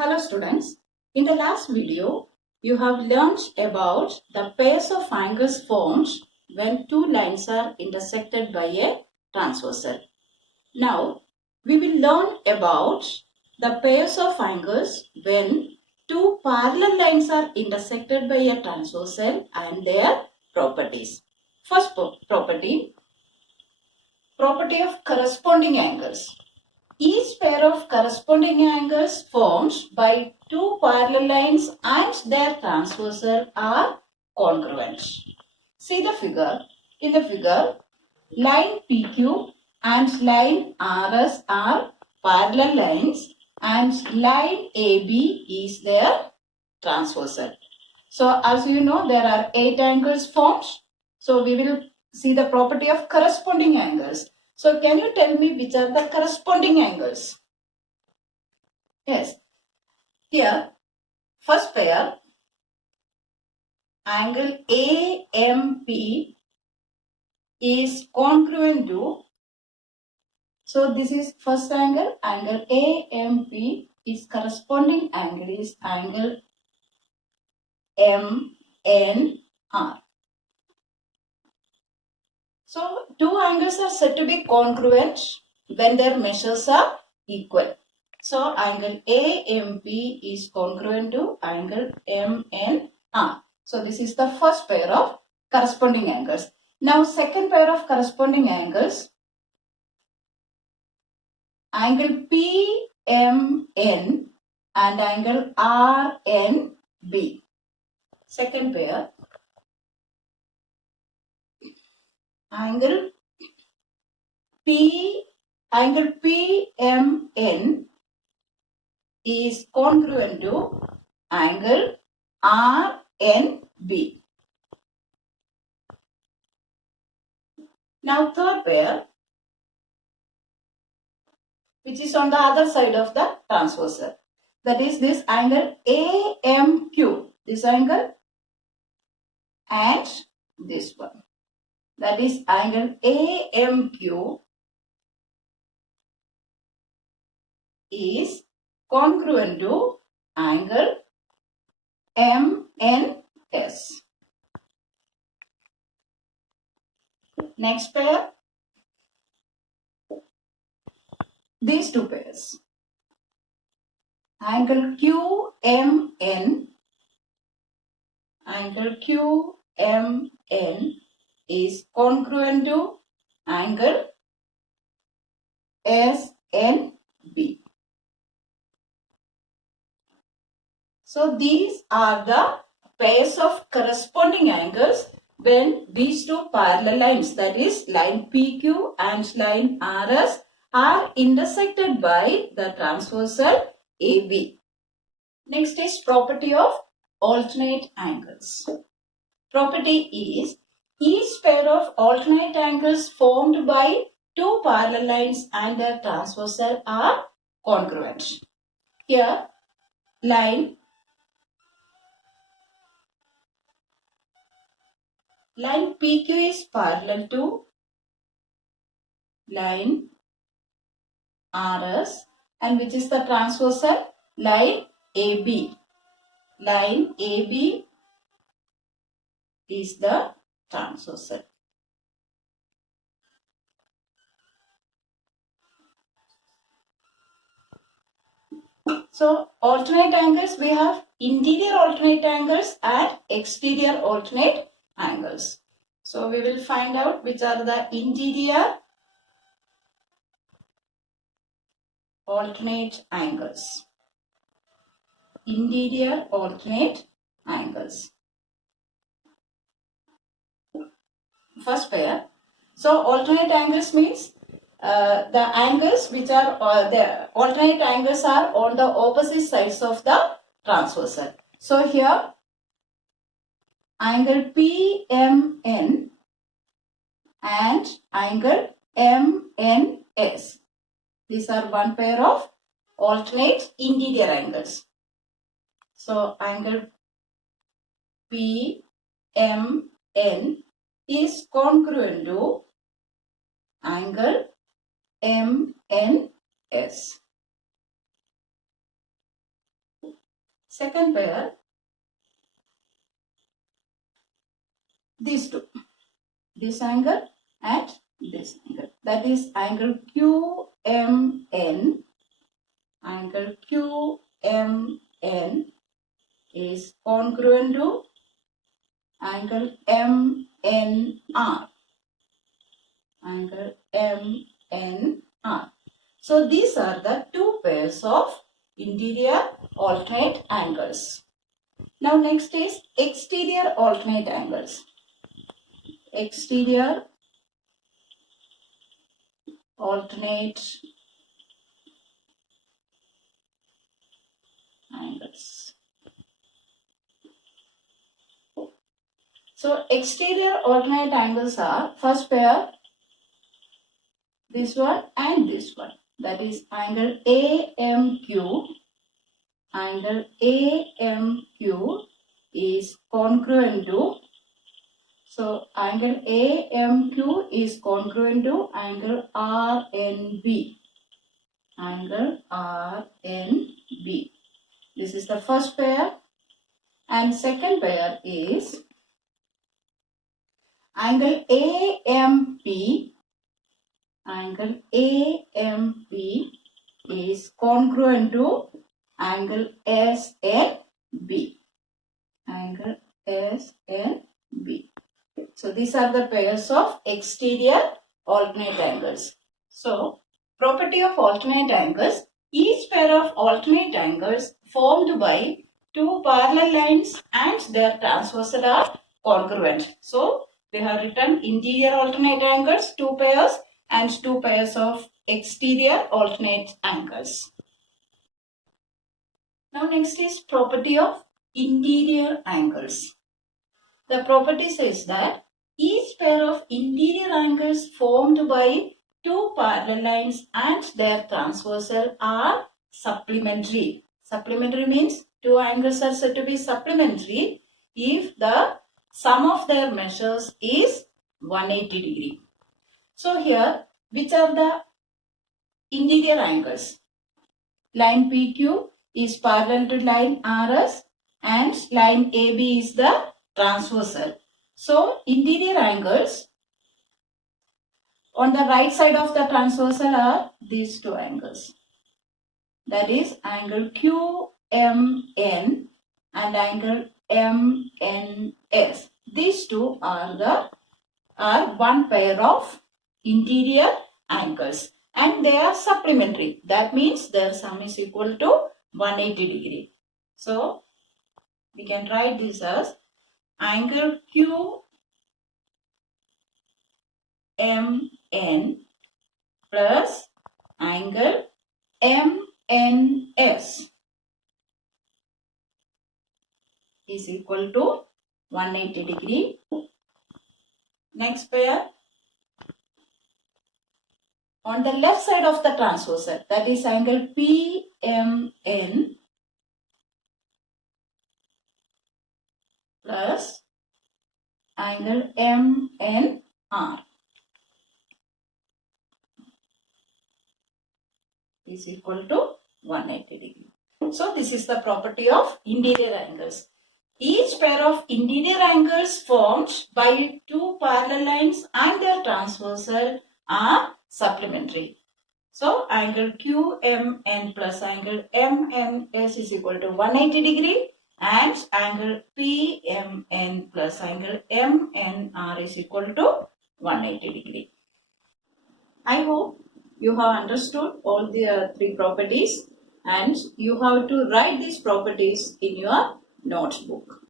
Hello students, in the last video you have learned about the pairs of angles formed when two lines are intersected by a transversal. Now we will learn about the pairs of angles when two parallel lines are intersected by a transversal and their properties. First property of corresponding angles. Each pair of corresponding angles formed by two parallel lines and their transversal are congruent. See the figure. In the figure, line PQ and line RS are parallel lines and line AB is their transversal. So as you know, there are 8 angles formed. So we will see the property of corresponding angles. So can you tell me which are the corresponding angles? Yes. Here, first pair, angle AMP is congruent to, so this is first angle AMP is corresponding angle is angle MNR. So two angles are said to be congruent when their measures are equal. So angle AMP is congruent to angle MNR. So this is the first pair of corresponding angles. Now second pair of corresponding angles, angle PMN and angle RNB. Second pair, angle PMN is congruent to angle RNB. Now third pair, which is on the other side of the transversal. That is this angle AMQ, this angle and this one. That is angle AMQ is congruent to angle MNS. Next pair, these two pairs, angle QMN is congruent to angle SNB. So these are the pairs of corresponding angles when these two parallel lines, that is line PQ and line RS, are intersected by the transversal AB. Next is property of alternate angles. Property is each pair of alternate angles formed by two parallel lines and their transversal are congruent. Here, line PQ is parallel to line RS, and which is the transversal? Line AB. Line AB is the transversal. So alternate angles, we have interior alternate angles and exterior alternate angles. So we will find out which are the interior alternate angles. Interior alternate angles. First pair. So alternate angles means the angles which are the alternate angles are on the opposite sides of the transversal. So here angle PMN and angle MNS. These are one pair of alternate interior angles. So angle PMN is congruent to angle MNS. Second pair, these two, this angle and this angle. That is angle QMN. Angle QMN is congruent to angle MNR. Angle MNR. So these are the two pairs of interior alternate angles. Now next is exterior alternate angles. Exterior alternate angles. So exterior alternate angles are first pair, this one and this one. That is angle AMQ. Angle AMQ is congruent to, so angle AMQ is congruent to angle RNB. Angle RNB. This is the first pair. And second pair is angle AMP. Angle AMP is congruent to angle SNB. Angle SNB. So these are the pairs of exterior alternate angles. So property of alternate angles, each pair of alternate angles formed by two parallel lines and their transversal are congruent. So they have written interior alternate angles, two pairs, and two pairs of exterior alternate angles. Now next is property of interior angles. The property says that each pair of interior angles formed by two parallel lines and their transversal are supplementary. Supplementary means two angles are said to be supplementary if the sum of their measures is 180 degree. So here, which are the interior angles? Line PQ is parallel to line RS and line AB is the transversal. So interior angles on the right side of the transversal are these two angles. That is angle QMN and angle MNS. These two are one pair of interior angles and they are supplementary. That means their sum is equal to 180 degree. So we can write this as angle QMN plus angle MNS is equal to 180 degree. Next pair, on the left side of the transversal, that is angle PMN plus angle MNR is equal to 180 degree. So this is the property of interior angles. Each pair of interior angles formed by two parallel lines and their transversal are supplementary. So angle QMN plus angle MNS is equal to 180 degree and angle PMN plus angle MNR is equal to 180 degree. I hope you have understood all the three properties and you have to write these properties in your notebook.